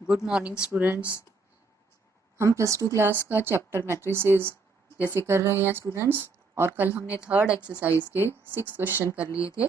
Good morning students. हम +2 class का chapter matrices जैसे कर रहे हैं स्टूडेंट्स, और कल हमने थर्ड एक्सरसाइज के 6 क्वेश्चन कर लिए थे,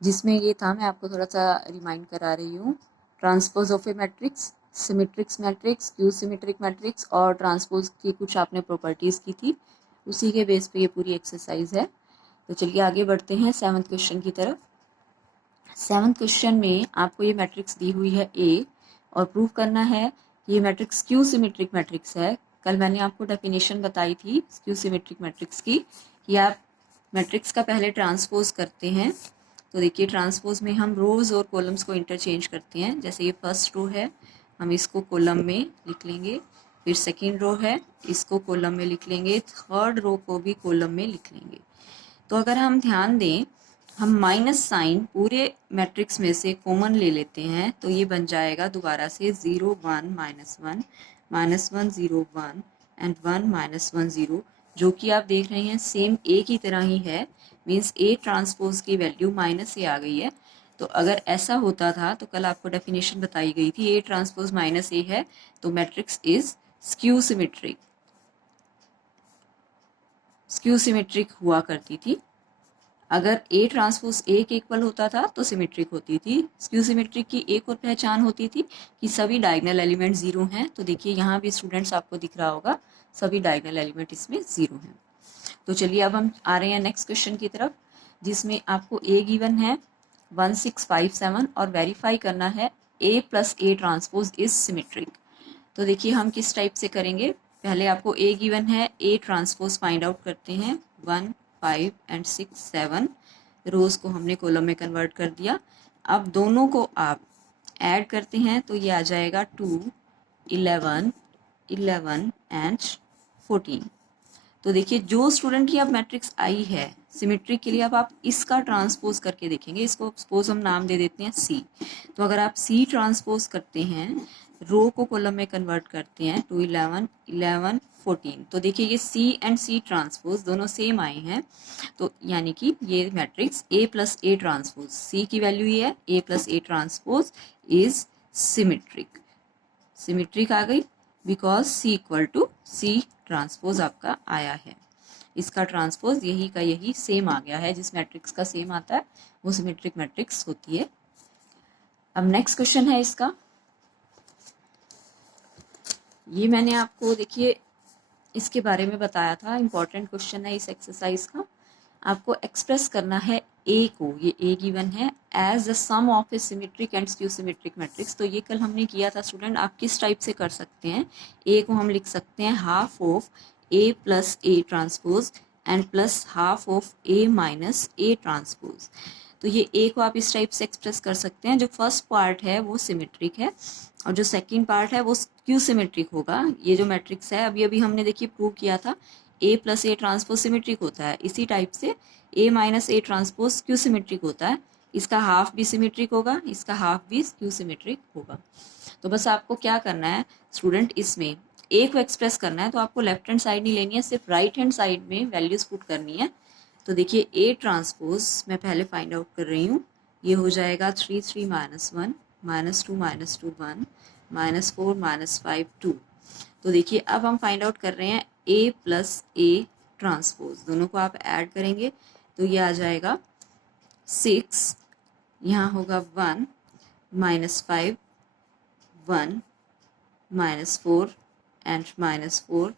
जिसमें ये था, मैं आपको थोड़ा सा रिमाइंड करा रही हूँ, transpose of a matrix, symmetric matrix, skew symmetric matrix और ट्रांसपोज की कुछ आपने प्रॉपर्टीज़ की थी। उसी के बेस पे ये पूरी एक्सरसाइज है। तो चलिए आगे बढ़ते हैं 7th क्वेश्चन की तरफ। 7th क्वेश्चन में आपको ये मैट्रिक्स दी हुई है ए, और प्रूव करना है कि ये मैट्रिक्स क्यू सिमेट्रिक मैट्रिक्स है। कल मैंने आपको डेफिनेशन बताई थी क्यू सिमेट्रिक मैट्रिक्स की, कि आप मैट्रिक्स का पहले ट्रांसपोज करते हैं। तो देखिए, ट्रांसपोज में हम रोज और कॉलम्स को इंटरचेंज करते हैं। जैसे ये फर्स्ट रो है, हम इसको कॉलम में लिख लेंगे, फिर सेकेंड रो है, इसको कॉलम में लिख लेंगे, थर्ड रो को भी कॉलम में लिख लेंगे। तो अगर हम ध्यान दें, हम माइनस साइन पूरे मैट्रिक्स में से कॉमन ले लेते हैं, तो ये बन जाएगा दोबारा से 0 1 -1 -1 0 1 एंड 1 -1 0, जो कि आप देख रहे हैं सेम ए की तरह ही है। मीन्स ए ट्रांसपोज की वैल्यू माइनस ए आ गई है। तो अगर ऐसा होता था तो कल आपको डेफिनेशन बताई गई थी, ए ट्रांसपोज माइनस ए है तो matrix is skew symmetric, skew symmetric हुआ करती थी। अगर ए ट्रांसपोज ए के इक्वल होता था तो सिमेट्रिक होती थी। स्क्यू सिमेट्रिक की एक और पहचान होती थी कि सभी डायगोनल एलिमेंट जीरो हैं। तो देखिए यहाँ भी स्टूडेंट्स आपको दिख रहा होगा, सभी डायगोनल एलिमेंट इसमें जीरो हैं। तो चलिए अब हम आ रहे हैं नेक्स्ट क्वेश्चन की तरफ, जिसमें आपको ए गिवन है 1657 और वेरीफाई करना है A plus A transpose is symmetric. तो देखिए हम किस टाइप से करेंगे। पहले आपको ए गिवन है, ए ट्रांसपोज फाइंड आउट करते हैं। 1 5 एंड 6 7 रोज को हमने कॉलम में कन्वर्ट कर दिया। अब दोनों को आप ऐड करते हैं तो ये आ जाएगा 2 11 11 एंड 14। तो देखिए, जो स्टूडेंट की अब मैट्रिक्स आई है सिमेट्रिक के लिए, अब आप इसका ट्रांसपोज करके देखेंगे। इसको सपोज हम नाम दे देते हैं सी। तो अगर आप सी ट्रांसपोज करते हैं, रो को कॉलम में कन्वर्ट करते हैं, 2 11 11 14, तो देखिए ये सी एंड सी ट्रांसपोज दोनों सेम आए हैं। तो यानी कि ये matrix A plus A transpose, C की वैल्यू ये है, A plus A transpose is symmetric. Symmetric आ गई because C equal to C transpose आपका आया है। इसका ट्रांसपोज यही का यही सेम आ गया है। जिस मैट्रिक्स का सेम आता है वो सिमेट्रिक मैट्रिक्स होती है। अब नेक्स्ट क्वेश्चन है इसका, ये मैंने आपको देखिए इसके बारे में बताया था, इंपॉर्टेंट क्वेश्चन है इस एक्सरसाइज का। आपको एक्सप्रेस करना है ए को, ये ए गिवन है, as the sum of a symmetric and skew symmetric matrix. तो ये कल हमने किया था स्टूडेंट। आप किस टाइप से कर सकते हैं, ए को हम लिख सकते हैं half of A plus A transpose and plus half of A minus A transpose. तो ये ए को आप इस टाइप से एक्सप्रेस कर सकते हैं। जो फर्स्ट पार्ट है वो सिमेट्रिक है और जो सेकंड पार्ट है वो स्क्यू सिमेट्रिक होगा। ये जो मैट्रिक्स है अभी अभी हमने देखिए प्रूव किया था, A plus A transpose symmetric होता है। इसी टाइप से A minus A transpose skew symmetric होता है। इसका हाफ भी सिमेट्रिक होगा, इसका हाफ भी स्क्यू सिमेट्रिक होगा। तो बस आपको क्या करना है स्टूडेंट, इसमें ए को एक्सप्रेस करना है तो आपको लेफ्ट हैंड साइड नहीं लेनी है, सिर्फ राइट हैंड साइड में वैल्यूज पुट करनी है। तो देखिए ए ट्रांसपोज मैं पहले फाइंड आउट कर रही हूँ, ये हो जाएगा 3 3 -1 -2 -2 1 -4 -5 2। तो देखिए अब हम फाइंड आउट कर रहे हैं ए प्लस ए ट्रांसपोज, दोनों को आप ऐड करेंगे तो ये आ जाएगा 6, यहाँ होगा 1 -5 1 -4 एंड -4,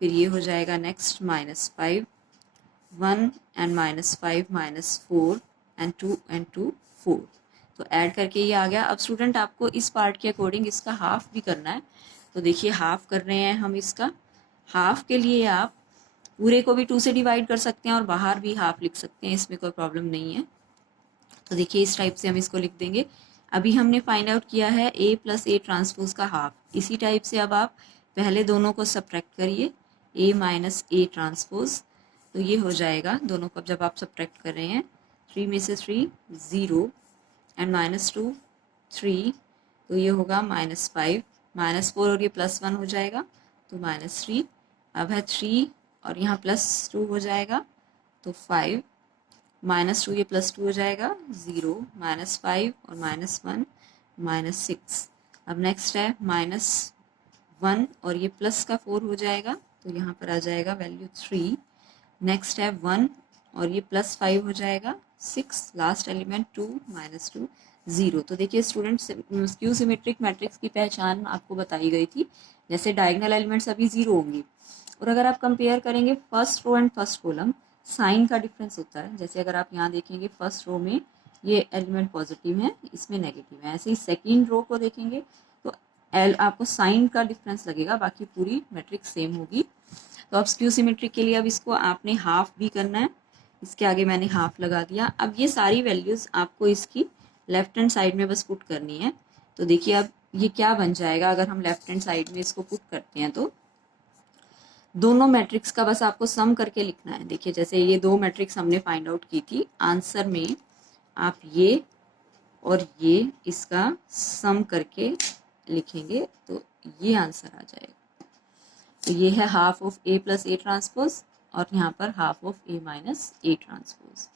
फिर ये हो जाएगा नेक्स्ट -5 1 एंड -5 -4 एंड 2 एंड 2 4। तो ऐड करके ये आ गया। अब स्टूडेंट आपको इस पार्ट के अकॉर्डिंग इसका हाफ भी करना है। तो देखिए हाफ कर रहे हैं हम इसका। हाफ के लिए आप पूरे को भी 2 से डिवाइड कर सकते हैं और बाहर भी हाफ लिख सकते हैं, इसमें कोई प्रॉब्लम नहीं है। तो देखिए इस टाइप से हम इसको लिख देंगे। अभी हमने फाइंड आउट किया है ए प्लस ए ट्रांसपोज का हाफ। इसी टाइप से अब आप पहले दोनों को सब्ट्रैक्ट करिए, ए माइनस ए ट्रांसपोज। तो ये हो जाएगा, दोनों को जब आप सब्ट्रैक्ट कर रहे हैं, 3 में से 3 0 एंड -2 3, तो ये होगा -5 -4 और ये +1 हो जाएगा तो -3। अब है 3 और यहाँ +2 हो जाएगा तो 5, -2 ये +2 हो जाएगा 0 -5 और -1 -6। अब नेक्स्ट है -1 और ये प्लस का 4 हो जाएगा, तो यहाँ पर आ जाएगा वैल्यू 3। नेक्स्ट है 1 और ये +5 हो जाएगा 6। Last element 2 -2 0। तो देखिए स्टूडेंट, स्क्यू सिमेट्रिक मैट्रिक्स की पहचान आपको बताई गई थी, जैसे डायगोनल एलिमेंट्स अभी 0 होंगी, और अगर आप कंपेयर करेंगे first row and first column, sign का डिफरेंस होता है। जैसे अगर आप यहाँ देखेंगे फर्स्ट रो में ये एलिमेंट पॉजिटिव है, इसमें नेगेटिव है, ऐसे ही सेकेंड रो को देखेंगे तो आपको साइन का डिफरेंस लगेगा, बाकी पूरी मैट्रिक्स सेम होगी। तो अब स्क्यू सिमेट्रिक के लिए अब इसको आपने हाफ भी करना है, इसके आगे मैंने हाफ लगा दिया। अब ये सारी वैल्यूज आपको इसकी लेफ्ट हैंड साइड में बस पुट करनी है। तो देखिए अब ये क्या बन जाएगा, अगर हम लेफ्ट हैंड साइड में इसको पुट करते हैं तो दोनों मैट्रिक्स का बस आपको सम करके लिखना है। देखिए जैसे ये 2 मैट्रिक्स हमने फाइंड आउट की थी, आंसर में आप ये और ये इसका सम करके लिखेंगे तो ये आंसर आ जाएगा। तो ये है half of A plus A transpose और यहाँ पर half of A minus A transpose.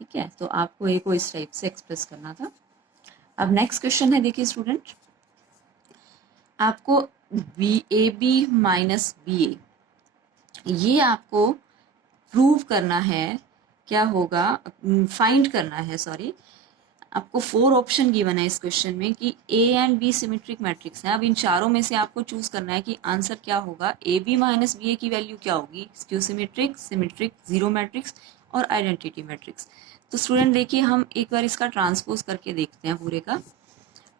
ठीक है, तो आपको A को इस टाइप से एक्सप्रेस करना था। अब नेक्स्ट क्वेश्चन है, देखिए स्टूडेंट, आपको AB माइनस BA ये आपको प्रूव करना है, क्या होगा, फाइंड करना है, सॉरी, आपको 4 ऑप्शन गिवन है इस क्वेश्चन में कि A and B symmetric matrix है। अब इन चारों में से आपको चूज करना है कि आंसर क्या होगा, AB माइनस BA की वैल्यू क्या होगी, skew symmetric, symmetric, zero matrix और आइडेंटिटी मैट्रिक्स। तो स्टूडेंट देखिए हम एक बार इसका ट्रांसपोज करके देखते हैं पूरे का।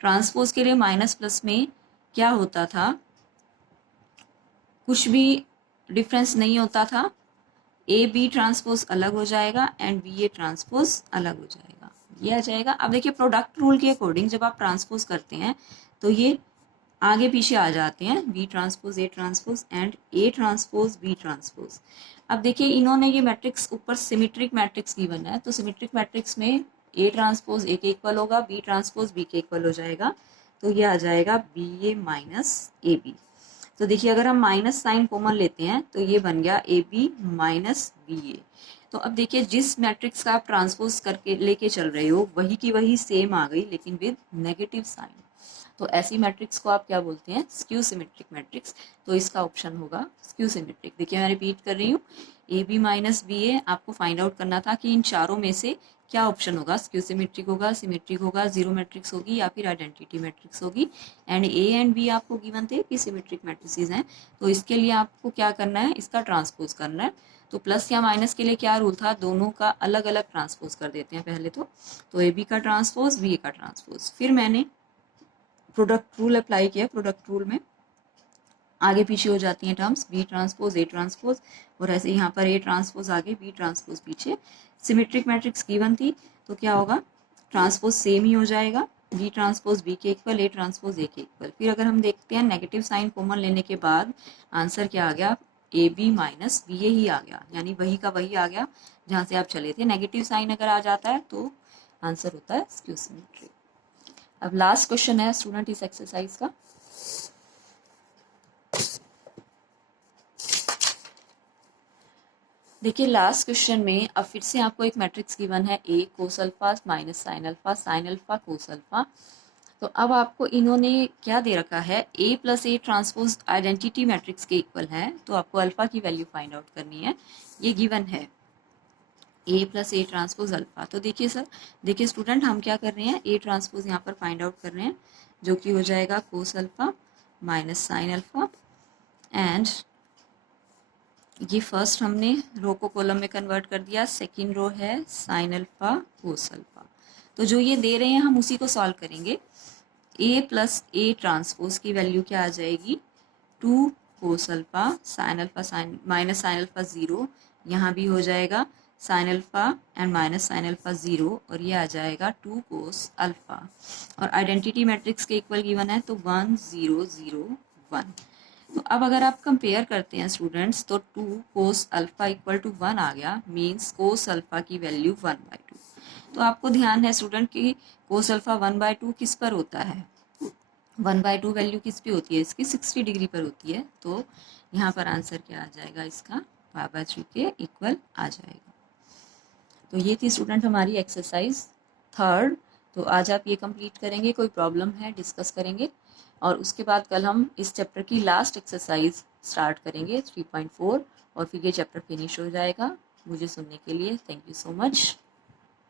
ट्रांसपोज के लिए माइनस प्लस में क्या होता था, कुछ भी डिफरेंस नहीं होता था, AB ट्रांसपोज अलग हो जाएगा एंड BA ट्रांसपोज अलग हो जाएगा, ये आ जाएगा। अब देखिए प्रोडक्ट रूल के अकॉर्डिंग जब आप ट्रांसपोज करते हैं तो ये आगे पीछे आ जाते हैं, B transpose A transpose and A transpose B transpose. अब देखिए इन्होंने ये मैट्रिक्स ऊपर सिमेट्रिक मैट्रिक्स गिवन है, तो सिमेट्रिक मैट्रिक्स में A ट्रांसपोज A के इक्वल होगा, B ट्रांसपोज B के इक्वल हो जाएगा, तो ये आ जाएगा BA माइनस AB। तो देखिए अगर हम माइनस साइन कॉमन लेते हैं तो ये बन गया AB माइनस BA। तो अब देखिए जिस मैट्रिक्स का आप ट्रांसपोज करके लेके चल रहे हो वही की वही सेम आ गई, लेकिन विद नेगेटिव साइन। तो ऐसी मैट्रिक्स को आप क्या बोलते हैं, स्क्यू सिमेट्रिक मैट्रिक्स। तो इसका ऑप्शन होगा स्क्यू सिमेट्रिक। देखिए मैं रिपीट कर रही हूँ, AB माइनस BA आपको फाइंड आउट करना था कि इन चारों में से क्या ऑप्शन होगा, स्क्यू सिमेट्रिक होगा, सिमेट्रिक होगा, जीरो मैट्रिक्स होगी या फिर आइडेंटिटी मैट्रिक्स होगी। एंड A एंड B आपको गिवन थे कि सिमेट्रिक मैट्रिसेस हैं, तो इसके लिए आपको क्या करना है, इसका ट्रांसपोज करना है। तो प्लस या माइनस के लिए क्या रूल था, दोनों का अलग अलग ट्रांसपोज कर देते हैं पहले तो AB का ट्रांसपोज, BA का ट्रांसपोज, फिर मैंने प्रोडक्ट रूल अप्लाई किया। प्रोडक्ट रूल में आगे पीछे हो जाती हैं terms, B transpose A transpose, और ऐसे यहाँ पर A ट्रांसपोज आगे B ट्रांसपोज पीछे। सिमेट्रिक मैट्रिक्स गिवन थी तो क्या होगा, ट्रांसपोज सेम ही हो जाएगा, B ट्रांसपोज B के इक्वल, A ट्रांसपोज A के इक्वल। फिर अगर हम देखते हैं नेगेटिव साइन कॉमन लेने के बाद आंसर क्या आ गया, AB माइनस BA ही आ गया, यानी वही का वही आ गया जहाँ से आप चले थे। नेगेटिव साइन अगर आ जाता है तो आंसर होता है स्क्यू सिमेट्रिक। अब लास्ट क्वेश्चन है स्टूडेंट इस एक्सरसाइज का। देखिए लास्ट क्वेश्चन में अब फिर से आपको एक मैट्रिक्स गिवन है, A cos alpha minus sine alpha cos alpha. तो अब आपको इन्होंने क्या दे रखा है, A plus A transpose identity matrix के इक्वल है, तो आपको अल्फा की वैल्यू फाइंड आउट करनी है, ये गिवन है A plus A transpose alpha. तो देखिए सर, देखिए स्टूडेंट हम क्या कर रहे हैं, A ट्रांसपोज यहाँ पर फाइंड आउट कर रहे हैं, जो कि हो जाएगा cos alpha minus sine alpha, and ये फर्स्ट हमने रो को कॉलम में कन्वर्ट कर दिया, सेकंड रो है साइन अल्फा कोस अल्फा। तो जो ये दे रहे हैं हम उसी को सॉल्व करेंगे। A प्लस A ट्रांसपोज की वैल्यू क्या आ जाएगी, 2 cos alpha, sine alpha sign minus sine alpha 0, यहाँ भी हो जाएगा sine alpha and minus sine alpha 0, और ये आ जाएगा 2 कोस अल्फा। और आइडेंटिटी मैट्रिक्स के इक्वल गिवन है तो 1 0 0 1। तो अब अगर आप कंपेयर करते हैं स्टूडेंट्स तो 2 कोस अल्फा इक्वल टू 1 आ गया, मीन्स कोस अल्फा की वैल्यू 1/2। तो आपको ध्यान है स्टूडेंट कि कोस अल्फा 1/2 किस पर होता है, 1/2 वैल्यू किस पे होती है, इसकी 60 डिग्री पर होती है। तो यहाँ पर आंसर क्या आ जाएगा, इसका π/3 के इक्वल आ जाएगा। तो ये थी स्टूडेंट हमारी एक्सरसाइज थर्ड तो आज आप ये कंप्लीट करेंगे, कोई प्रॉब्लम है डिस्कस करेंगे, और उसके बाद कल हम इस चैप्टर की लास्ट एक्सरसाइज स्टार्ट करेंगे 3.4, और फिर ये चैप्टर फिनिश हो जाएगा। मुझे सुनने के लिए थैंक यू सो मच।